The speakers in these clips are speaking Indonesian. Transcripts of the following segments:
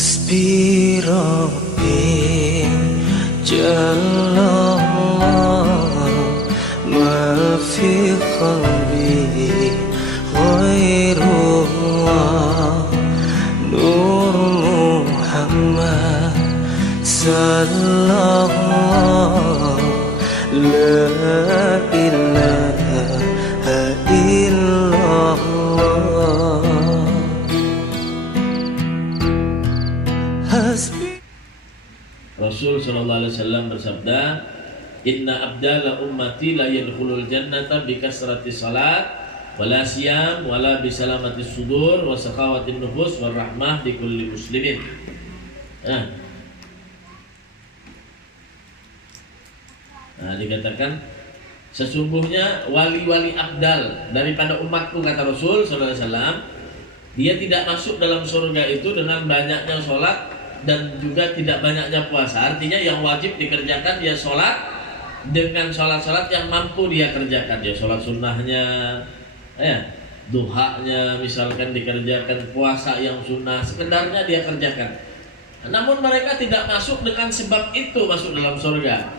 حسبي ربي جل الله ما في قلبي غير الله نور محمد صلى الله لا إله إلا الله حسبي. Rasul Shallallahu Alaihi Wasallam bersabda, Inna abdala ummati la yadkhulul jannata bi kasrati salat wala siyam wala bi salamati sudur wa sakhawatin nufus wa rahmah di kulli muslimin. Nah, dikatakan sesungguhnya wali-wali abdal daripada umatku, kata Rasul Shallallahu Alaihi Wasallam, dia tidak masuk dalam surga itu dengan banyaknya sholat dan juga tidak banyaknya puasa. Artinya yang wajib dikerjakan dia sholat dengan sholat-sholat yang mampu dia kerjakan. Dia sholat sunnahnya, duhanya misalkan dikerjakan, puasa yang sunnah sekedarnya dia kerjakan. Namun mereka tidak masuk dengan sebab itu masuk dalam surga.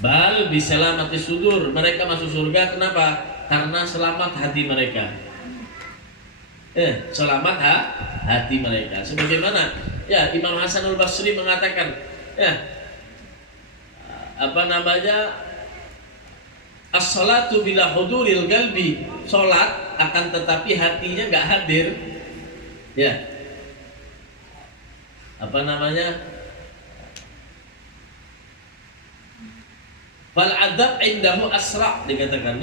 Bal bisalamati sudur, mereka masuk surga kenapa? Karena selamat hati mereka. Selamat hati mereka. Sebagaimana Imam Hasan al-Basri mengatakan, as-salatu bila huduril qalbi, salat akan tetapi hatinya enggak hadir. Fal adab indahu asra, dikatakan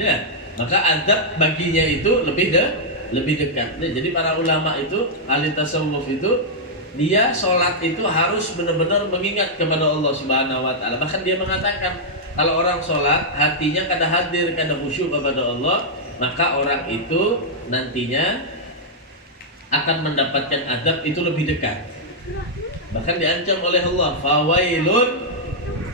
maka adab baginya itu lebih dekat. Jadi para ulama itu, ahli tasawuf itu, dia sholat itu harus benar-benar mengingat kepada Allah Subhanahu Wa Taala. Bahkan dia mengatakan kalau orang sholat hatinya kada hadir, kada khusyuk kepada Allah, maka orang itu nantinya akan mendapatkan adab itu lebih dekat. Bahkan diancam oleh Allah, fawailun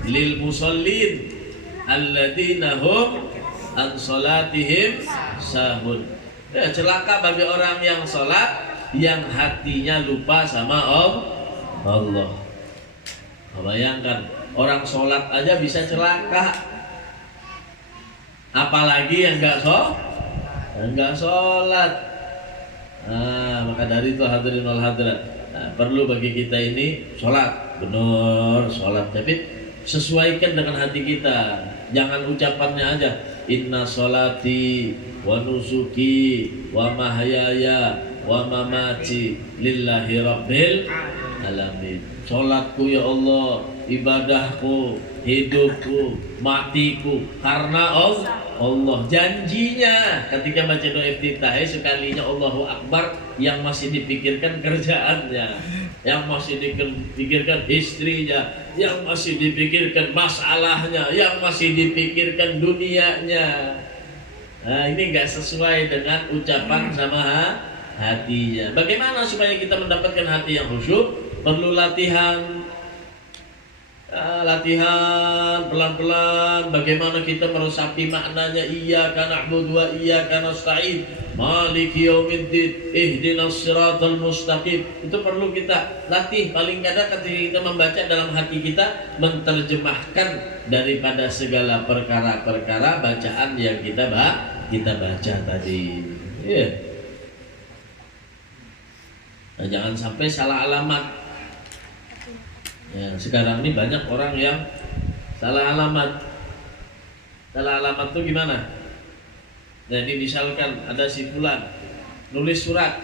lil musallin alladzina hum an salatihim sahun. Celaka bagi orang yang sholat yang hatinya lupa sama Allah. Bayangkan orang sholat aja bisa celaka, apalagi yang enggak sholat. Maka dari itu hadirin wal hadirat, perlu bagi kita ini sholat benar, sholat tapi sesuaikan dengan hati kita. Jangan ucapannya aja, inna sholati wa nusuki wa mahyaya wa mamati lillahi rabbil alamin. Sholatku ya Allah, ibadahku, hidupku, matiku karena Allah. Janjinya ketika baca doa iftitah sekalinya Allahu Akbar, yang masih dipikirkan kerjaannya, yang masih dipikirkan istrinya, yang masih dipikirkan masalahnya, yang masih dipikirkan dunianya. Nah, ini enggak sesuai dengan ucapan sama hatinya. Bagaimana supaya kita mendapatkan hati yang khusyuk? Perlu latihan. Latihan pelan-pelan. Bagaimana kita meresapi maknanya iyyaka na'budu wa iyyaka nasta'in, maliki yaumiddin, ihdinas siratal mustaqim. Itu perlu kita latih. Paling kadang ketika kita membaca, dalam hati kita menerjemahkan daripada segala perkara-perkara bacaan yang kita baca tadi. Nah, jangan sampai salah alamat. Sekarang ini banyak orang yang salah alamat. Salah alamat itu gimana? Jadi misalkan ada si fulan nulis surat,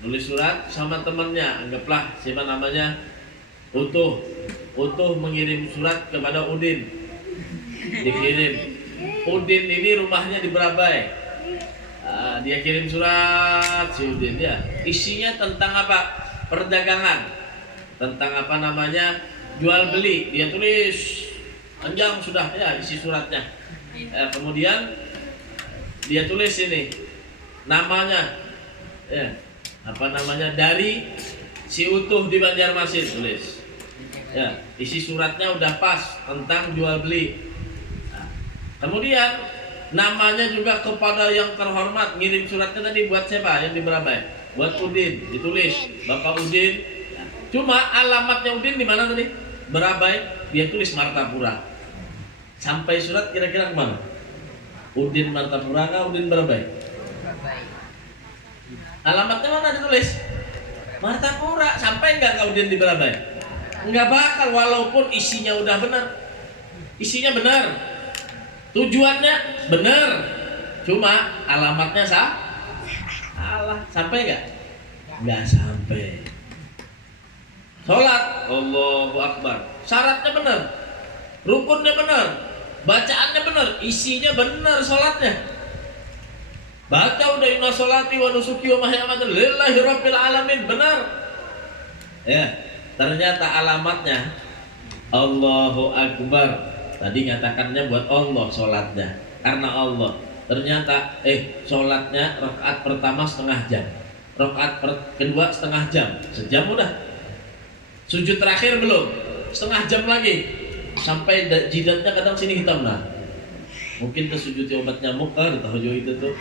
nulis surat sama temannya, anggaplah siapa namanya, Utuh mengirim surat kepada Udin, dikirim. Udin ini rumahnya di Berabai. Dia kirim surat si Udin, isinya tentang apa? Perdagangan, tentang jual beli. Dia tulis panjang sudah isi suratnya. Kemudian dia tulis ini namanya, dari si Utuh di Banjarmasin, tulis. Isi suratnya udah pas tentang jual beli. Kemudian namanya juga kepada yang terhormat, ngirim suratnya tadi buat siapa? Yang di Berabai. buat Udin, ditulis Bapak Udin. Cuma alamatnya Udin di mana tadi? Berabai, dia tulis Martapura. Sampai surat kira-kira kemana? Udin Martapura kah Udin Berabai? Alamatnya mana ditulis? Martapura. Sampai nggak ke Udin di Berabai? Nggak bakal, walaupun isinya udah benar. Isinya benar, tujuannya benar, cuma alamatnya salah. Sampai nggak? Nggak sampai. Sholat, Allahu Akbar, syaratnya benar, rukunnya benar, bacaannya benar, isinya benar sholatnya. Baca udah inna sholati wa nusuki wa mahyamati lillahi rabbil alamin, benar. Ya, ternyata alamatnya Allahu Akbar. Tadi nyatakannya buat Allah sholatnya, karena Allah. Ternyata sholatnya rakaat pertama setengah jam, rakaat kedua setengah jam, sejam udah. Sujud terakhir belum, setengah jam lagi. Sampai jidatnya kadang sini hitam nah. Mungkin tersujud obat nyamuk kan, tahu jo itu tuh.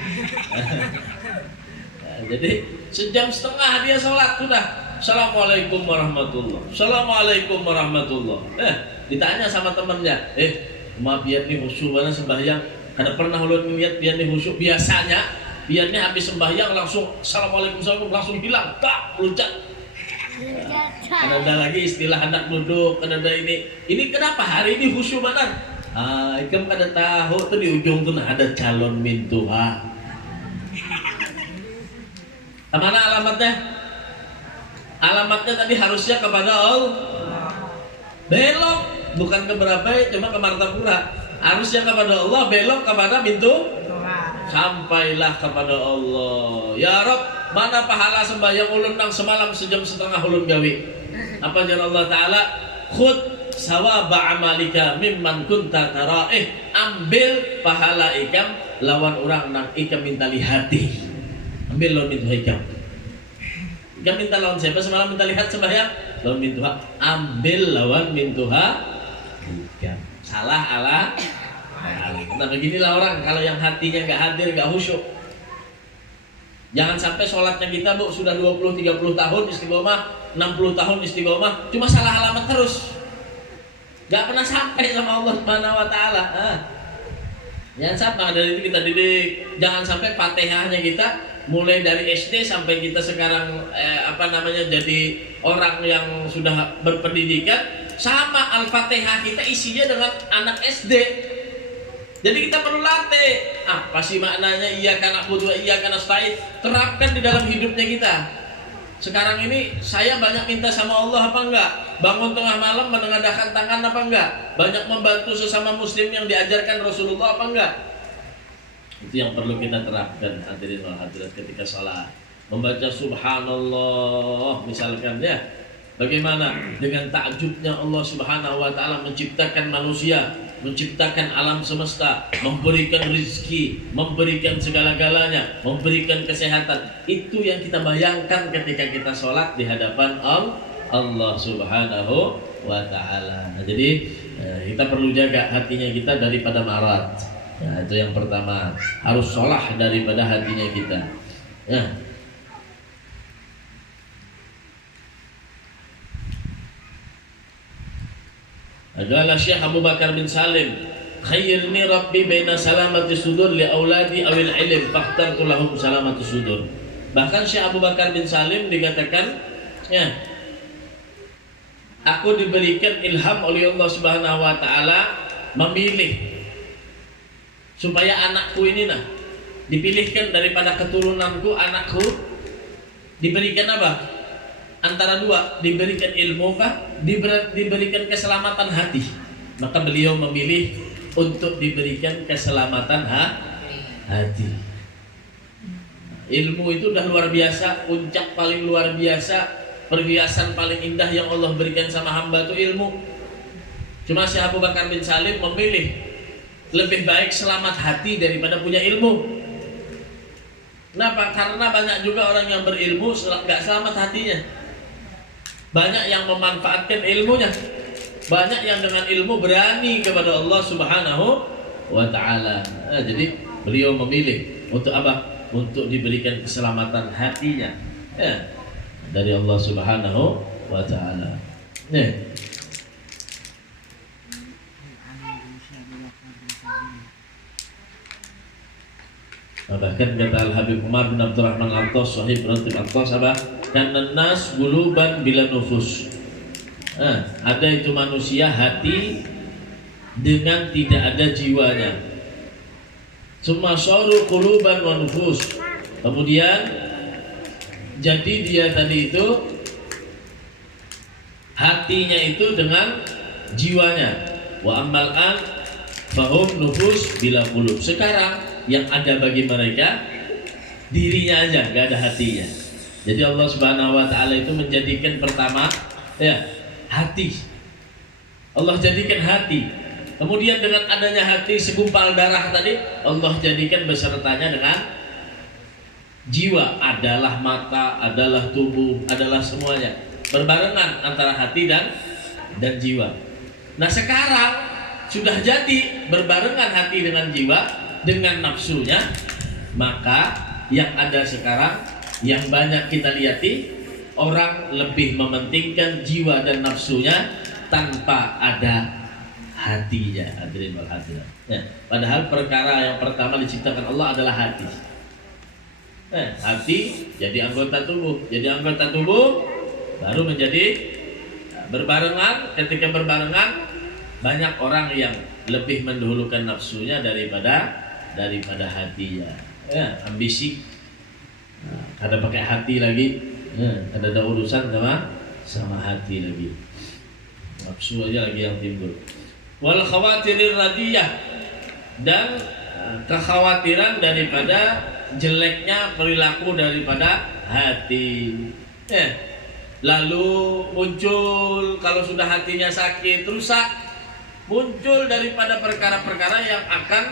Nah, jadi sejam setengah dia sholat sudah. Assalamualaikum warahmatullah. Assalamualaikum warahmatullah. Ditanya sama temannya, maaf biar nih khusyuk mana sembahyang. Kada pernah ulun ngeliat biar nih khusyuk. Biasanya biar nih habis sembahyang langsung assalamualaikum langsung hilang, tak loncat. Ada lagi istilah hendak duduk, ada ini. Ini kenapa hari ini khusyuk benar? Ikam kada tahu tuh di ujung tuh ada calon mintuha. Mana alamatnya? Alamatnya tadi harusnya kepada Allah. Belok, bukan ke Berabai, cuma ke Martapura. Harusnya kepada Allah, belok kepada pintu. Sampailah kepada Allah. Ya Rob, mana pahala sembahyang ulun nang semalam sejam setengah ulun gawe. Apa jar Allah Ta'ala? Khud sawaba amalika mimman kunta tara. Ambil pahala ikam lawan orang nang ikam minta lihati. Ambil lawan minta ikam. Ikam minta lawan siapa semalam minta lihat sembahyang? Lawan mintuha. Ambil lawan mintuha ikam. Salah Allah. Nah beginilah orang kalau yang hatinya nggak hadir, nggak khusyuk. Jangan sampai sholatnya kita bu sudah 20-30 tahun istiqomah, 60 tahun istiqomah, cuma salah alamat terus, nggak pernah sampai sama Allah Subhanahu Wa Taala. Jangan sampai dari itu kita didik. Jangan sampai Fatihahnya kita mulai dari SD sampai kita sekarang jadi orang yang sudah berpendidikan sama Al-Fatihah kita isinya dengan anak SD. Jadi kita perlu latih. Apa sih maknanya iyyaka na'budu wa iyyaka nasta'in? Terapkan di dalam hidupnya kita. Sekarang ini saya banyak minta sama Allah apa enggak? Bangun tengah malam menengadahkan tangan apa enggak? Banyak membantu sesama muslim yang diajarkan Rasulullah apa enggak? Itu yang perlu kita terapkan hadirin wal hadirat ketika salat. Membaca subhanallah misalkan ya. Bagaimana dengan takjubnya Allah Subhanahu Wa Taala menciptakan manusia, menciptakan alam semesta, memberikan rizki, memberikan segala-galanya, memberikan kesehatan. Itu yang kita bayangkan ketika kita sholat di hadapan Allah Subhanahu Wa Taala. Nah, jadi kita perlu jaga hatinya kita daripada marat. Nah, itu yang pertama, harus sholat daripada hatinya kita. Ya. Adalah Syekh Abu Bakar bin Salim, khayyirni Rabbi baina salamati sudur li auladi awil ilm fakhtartu lahum salamati sudur. Bahkan Syekh Abu Bakar bin Salim dikatakan, ya, aku diberikan ilham oleh Allah Subhanahu Wa Taala memilih supaya anakku ini dipilihkan daripada keturunanku, anakku diberikan apa? Antara dua, diberikan ilmu kah? Diberikan keselamatan hati. Maka beliau memilih untuk diberikan keselamatan hati. Ilmu itu udah luar biasa, puncak paling luar biasa, perhiasan paling indah yang Allah berikan sama hamba itu ilmu. Cuma Syekh Abu Bakar bin Salim memilih lebih baik selamat hati daripada punya ilmu. Kenapa? Karena banyak juga orang yang berilmu gak selamat hatinya. Banyak yang memanfaatkan ilmunya, banyak yang dengan ilmu berani kepada Allah Subhanahu Wa Taala. Jadi beliau memilih untuk apa? Untuk diberikan keselamatan hatinya. ya, dari Allah Subhanahu wa taala. Ya. Bahkan kata Al-Habib Umar bin Abdurrahman Al-Attas, sahib Ratib Al-Attas, apa? Karena nas guluban bila nufus. Ada itu manusia hati dengan tidak ada jiwanya. Summa saru quluban wa nufus. Kemudian jadi dia tadi itu hatinya itu dengan jiwanya. Wa ammal an fahum nufus bila qulub. Sekarang yang ada bagi mereka dirinya aja, gak ada hatinya. Jadi Allah Subhanahu wa taala itu menjadikan pertama ya hati. Allah jadikan hati. Kemudian dengan adanya hati segumpal darah tadi, Allah jadikan besertanya dengan jiwa, adalah mata, adalah tubuh, adalah semuanya. Berbarengan antara hati dan jiwa. Nah, sekarang sudah jadi berbarengan hati dengan jiwa dengan nafsunya, maka yang ada sekarang yang banyak kita lihati, orang lebih mementingkan jiwa dan nafsunya tanpa ada hatinya. Hadirin wal hadirat. Padahal perkara yang pertama diciptakan Allah adalah hati. Hati jadi anggota tubuh, baru menjadi berbarengan. Ketika berbarengan, banyak orang yang lebih mendahulukan nafsunya daripada hatinya. Ambisi. Ada pakai hati lagi. Ada urusan sama hati lagi. Nafsu aja lagi yang timbul. Wal khawatirir radiyah, dan kekhawatiran daripada jeleknya perilaku daripada hati. Lalu muncul kalau sudah hatinya sakit, rusak, muncul daripada perkara-perkara yang akan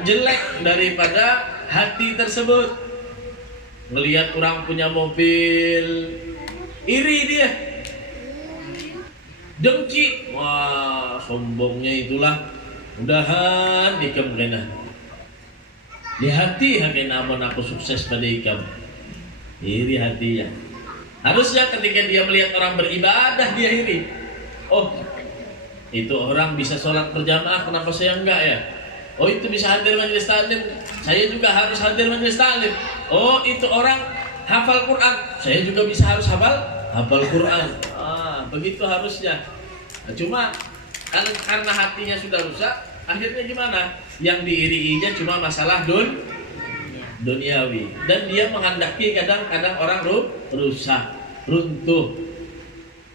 jelek daripada hati tersebut. Melihat orang punya mobil, iri dia, dengki, wah sombongnya itulah, mudahan ikam kena. Di hati namun aku sukses pada ikam, iri hatinya. Harusnya ketika dia melihat orang beribadah dia iri. Oh, itu orang bisa sholat berjamaah, kenapa saya enggak ya? Oh, itu bisa hadir majelis taklim, saya juga harus hadir majelis taklim. Oh, itu orang hafal Quran, saya juga bisa harus hafal Quran. Begitu harusnya. Nah, cuma karena hatinya sudah rusak, akhirnya gimana? Yang diiriinya cuma masalah duniawi, dan dia menghendaki kadang-kadang orang rusak, runtuh.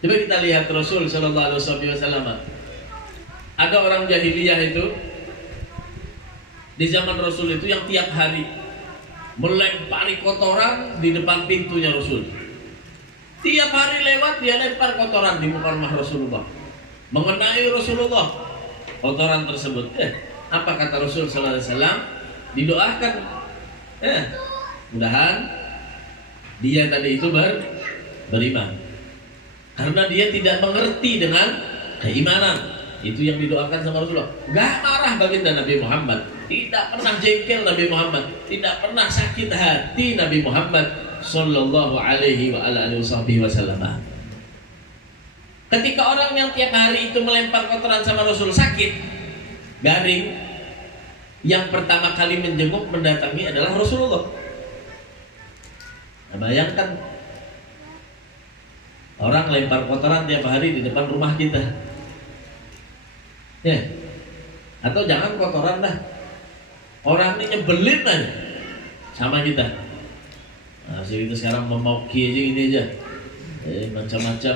Coba kita lihat Rasul Shallallahu Alaihi Wasallam. Ada orang jahiliyah itu di zaman Rasul itu yang tiap hari melempari kotoran di depan pintunya Rasul. Tiap hari lewat dia lempar kotoran di muka rumah Rasulullah, mengenai Rasulullah kotoran tersebut. Apa kata Rasul Sallallahu Alaihi Wasallam? Didoakan. Mudahan dia tadi itu beriman, karena dia tidak mengerti dengan keimanan. Itu yang didoakan sama Rasulullah. Gak marah baginda Nabi Muhammad, tidak pernah jengkel Nabi Muhammad, tidak pernah sakit hati Nabi Muhammad Sallallahu Alaihi Wasallam. Ketika orang yang tiap hari itu melempar kotoran sama Rasul sakit, garing, yang pertama kali menjenguk mendatangi adalah Rasulullah. Nah, bayangkan orang lempar kotoran tiap hari di depan rumah kita. Atau jangan kotoran dah, orang ini nyebelin aja sama kita. Nah, kita sekarang memauki aja ini aja, macam-macam.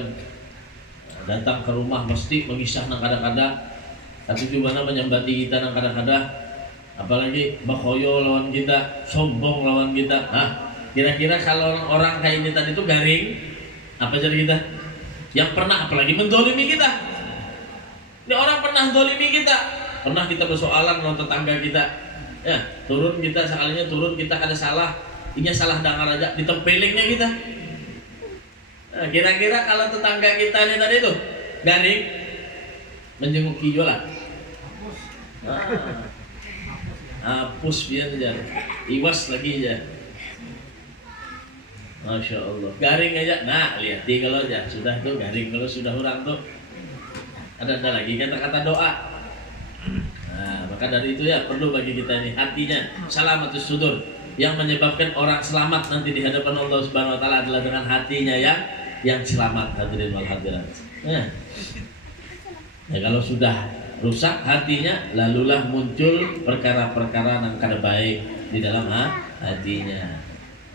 Datang ke rumah mesti mengisah nang kadang-kadang, tapi gimana menyambati kita nang kadang-kadang, apalagi bakhoyo lawan kita, sombong lawan kita. Nah, kira-kira kalau orang kayak ini tadi itu garing, apa jadi kita? Yang pernah apalagi mendolimi kita. Ini orang pernah dolimi kita, pernah kita bersoalan dengan tetangga kita, turun kita sekalinya turun kita kada salah, ini salah dengar aja, ditempelingnya kita. Nah, kira-kira kalau tetangga kita ini tadi itu garing, menjenguk hijau lah, hapus biar aja, iwas lagi aja. Masya Allah. Garing aja. Nah, lihat kalau aja sudah tuh garing. Kalau sudah orang tuh ada lagi kata-kata doa. Nah, maka dari itu ya perlu bagi kita ini hatinya salamatus sudur. Yang menyebabkan orang selamat nanti di hadapan Allah Subhanahu wa taala adalah dengan hatinya yang selamat, hadirin wal hadirat. Nah, kalau sudah rusak hatinya, lalulah muncul perkara-perkara yang kada baik di dalam hatinya.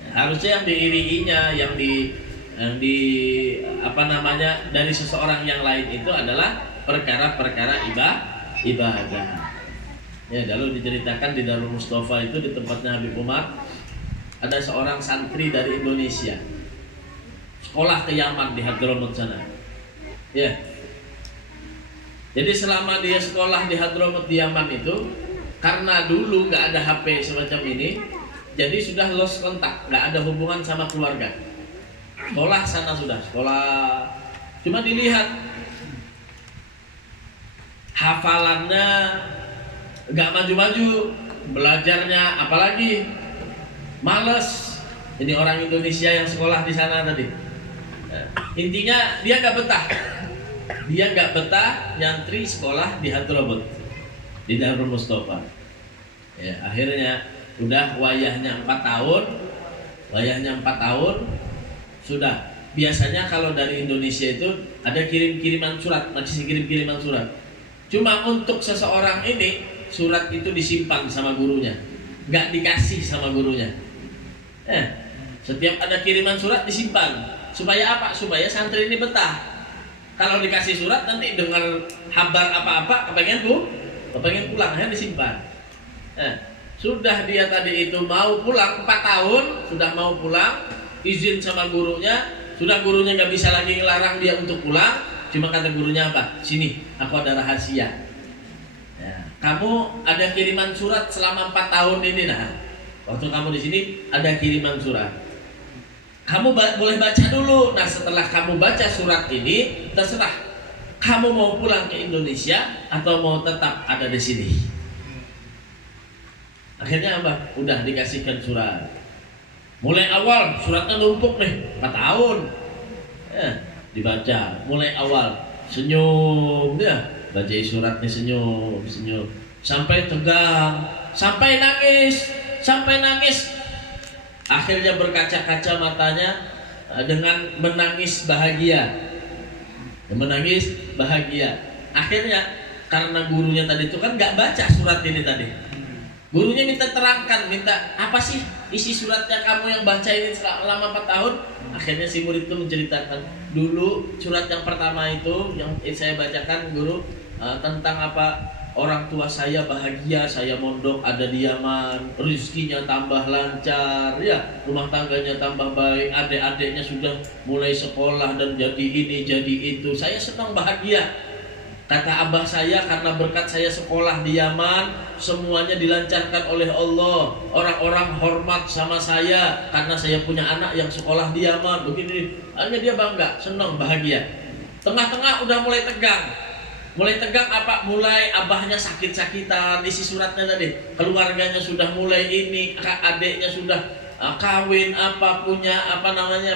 Harusnya yang diiriinya, yang di apa namanya dari seseorang yang lain itu adalah perkara-perkara ibadah. Ya, lalu diceritakan di Darul Mustafa itu di tempatnya Habib Umar, ada seorang santri dari Indonesia sekolah ke Yaman di Hadramut sana. Ya. Jadi selama dia sekolah di Hadramut di Yaman itu, karena dulu nggak ada HP semacam ini, jadi sudah lost kontak, nggak ada hubungan sama keluarga. Sekolah sana sudah, sekolah. Cuma dilihat hafalannya nggak maju-maju, belajarnya apalagi males. Ini orang Indonesia yang sekolah di sana tadi. Intinya dia nggak betah. Dia nggak betah nyantri sekolah di Hadramut di Darul Mustafa. Ya, akhirnya udah wayahnya 4 tahun. Wayahnya 4 tahun sudah. Biasanya kalau dari Indonesia itu ada kirim-kiriman surat, masih kirim-kiriman surat. Cuma untuk seseorang ini surat itu disimpan sama gurunya, nggak dikasih sama gurunya. Setiap ada kiriman surat disimpan. Supaya apa? Supaya santri ini betah. Kalau dikasih surat nanti dengar kabar apa-apa kepengen pulang, ya disimpan. Sudah dia tadi itu mau pulang 4 tahun, sudah mau pulang, izin sama gurunya, sudah gurunya nggak bisa lagi ngelarang dia untuk pulang. Cuma kata gurunya apa? Sini, aku ada rahasia. Ya, kamu ada kiriman surat selama 4 tahun ini, nah. Waktu kamu di sini ada kiriman surat. Kamu boleh baca dulu. Nah, setelah kamu baca surat ini, terserah kamu mau pulang ke Indonesia atau mau tetap ada di sini. Akhirnya apa? Udah dikasihkan surat. Mulai awal suratnya numpuk nih, 4 tahun. Dibaca. Mulai awal senyum dia, baca suratnya senyum. Sampai tegang, sampai nangis. Akhirnya berkaca-kaca matanya dengan menangis bahagia. Akhirnya karena gurunya tadi itu kan nggak baca surat ini tadi. Gurunya minta terangkan, minta apa sih isi suratnya kamu yang baca ini selama 4 tahun. Akhirnya si murid itu menceritakan, dulu surat yang pertama itu yang saya bacakan guru tentang apa, orang tua saya bahagia, saya mondok ada di Yaman, rezekinya tambah lancar, ya, rumah tangganya tambah baik, adik-adiknya sudah mulai sekolah dan jadi ini jadi itu, saya senang bahagia. Kata abah saya, karena berkat saya sekolah di Yaman, semuanya dilancarkan oleh Allah. Orang-orang hormat sama saya karena saya punya anak yang sekolah di Yaman. Begini, hanya dia bangga, senang, bahagia. Tengah-tengah udah mulai tegang. Apa? Mulai abahnya sakit-sakitan, isi suratnya tadi. Keluarganya sudah mulai ini, adiknya sudah kawin,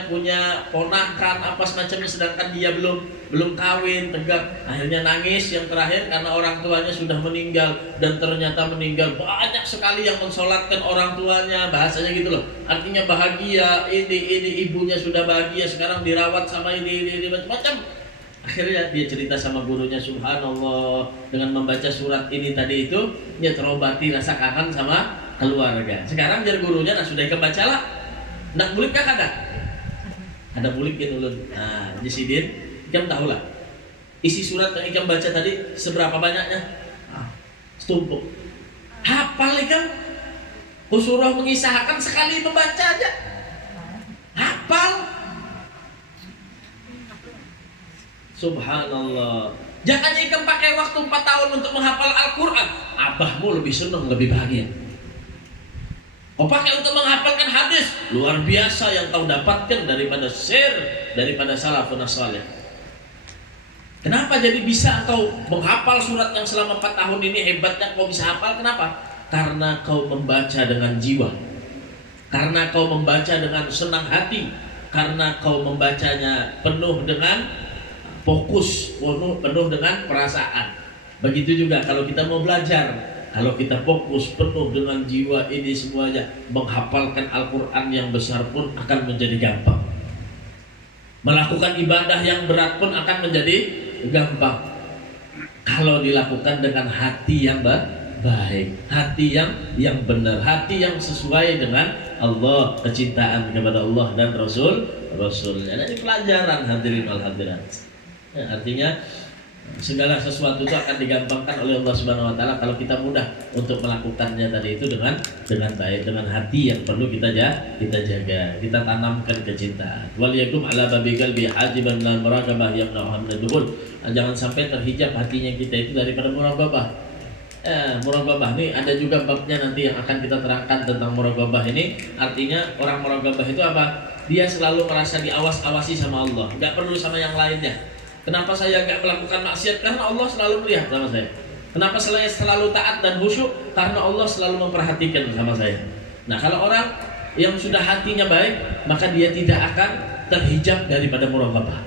punya ponakan apa semacamnya, sedangkan dia belum kawin, tegang. Akhirnya nangis yang terakhir karena orang tuanya sudah meninggal, dan ternyata meninggal banyak sekali yang mensolatkan orang tuanya, bahasanya gitu loh. Artinya bahagia, ini ibunya sudah bahagia, sekarang dirawat sama ini macam-macam. Akhirnya dia cerita sama gurunya, subhanallah, dengan membaca surat ini tadi itu dia terobati rasa kangen sama keluarga. Sekarang jar gurunya, nah sudah ikam baca lah, nak bulik kah ada bulik kan ulun. Nah, Jisidin, ikam tahu lah isi surat yang ikam baca tadi seberapa banyaknya? Setumpuk. Hafal ikam? Kusuruh mengisahkan sekali membaca aja. Hafal. Subhanallah. Jangan ikam pakai waktu 4 tahun untuk menghafal Al-Quran. Abahmu lebih senang, lebih bahagia. Kau pakai untuk menghafalkan hadis, luar biasa yang kau dapatkan daripada daripada salafun salih. Kenapa jadi bisa kau menghafal surat yang selama 4 tahun ini? Hebatnya kau bisa hafal. Kenapa? Karena kau membaca dengan jiwa. karena kau membaca dengan senang hati, karena kau membacanya penuh dengan fokus, penuh dengan perasaan. Begitu juga kalau kita mau belajar, kalau kita fokus penuh dengan jiwa ini semuanya, menghafalkan Al-Quran yang besar pun akan menjadi gampang. Melakukan ibadah yang berat pun akan menjadi gampang kalau dilakukan dengan hati yang baik, hati yang benar, hati yang sesuai dengan Allah, kecintaan kepada Allah dan Rasulnya. Ini pelajaran hadirin wal hadirat. Ya, artinya segala sesuatu itu akan digampangkan oleh Allah Subhanahu wa taala kalau kita mudah untuk melakukannya tadi itu dengan baik, dengan hati yang perlu kita jaga, kita tanamkan kecintaan. Wal yakum ala babi qalbi hajiban lil muraqabah yamna'u min dukhul. Jangan sampai terhijab hatinya kita itu daripada muraqabah. Muraqabah ini ada juga babnya nanti yang akan kita terangkan tentang muraqabah ini. Artinya orang muraqabah itu apa? Dia selalu merasa diawas-awasi sama Allah, nggak perlu sama yang lainnya. Kenapa saya nggak melakukan maksiat? Karena Allah selalu melihat sama saya. Kenapa saya selalu taat dan khusyuk? Karena Allah selalu memperhatikan sama saya. Nah, kalau orang yang sudah hatinya baik, maka dia tidak akan terhijab daripada muraqabah.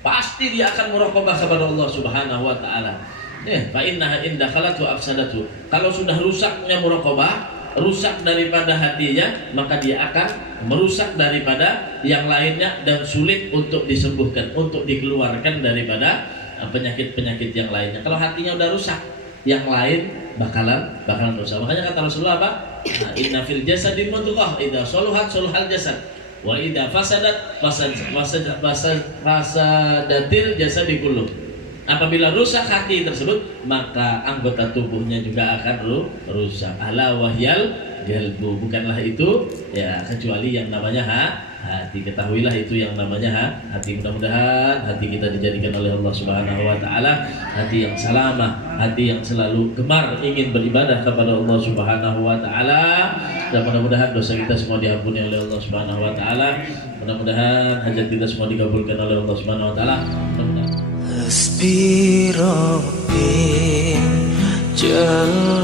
Pasti dia akan muraqabah kepada Allah Subhanahu wa taala. Fa innaha in dakhalatu afsadatu. Kalau sudah rusaknya muraqabah, rusak daripada hatinya, maka dia akan merusak daripada yang lainnya dan sulit untuk disembuhkan, untuk dikeluarkan daripada penyakit-penyakit yang lainnya. Kalau hatinya udah rusak, yang lain bakalan rusak. Makanya kata Rasulullah apa? Inna fil jasadi mudghah, idza saluhat saluhal jasad, wa idza fasadat fasadatil jasadi kullu. Apabila rusak hati tersebut, maka anggota tubuhnya juga akan rusak. Ala wahyal qalbu, bukanlah itu ya kecuali yang namanya hati. Ketahuilah itu yang namanya hati. Mudah-mudahan hati kita dijadikan oleh Allah Subhanahu wa taala hati yang salamah, hati yang selalu gemar ingin beribadah kepada Allah Subhanahu wa taala, dan mudah-mudahan dosa kita semua diampuni oleh Allah Subhanahu wa taala. Mudah-mudahan hajat kita semua dikabulkan oleh Allah Subhanahu wa taala. Hasbi Rabbi Jalla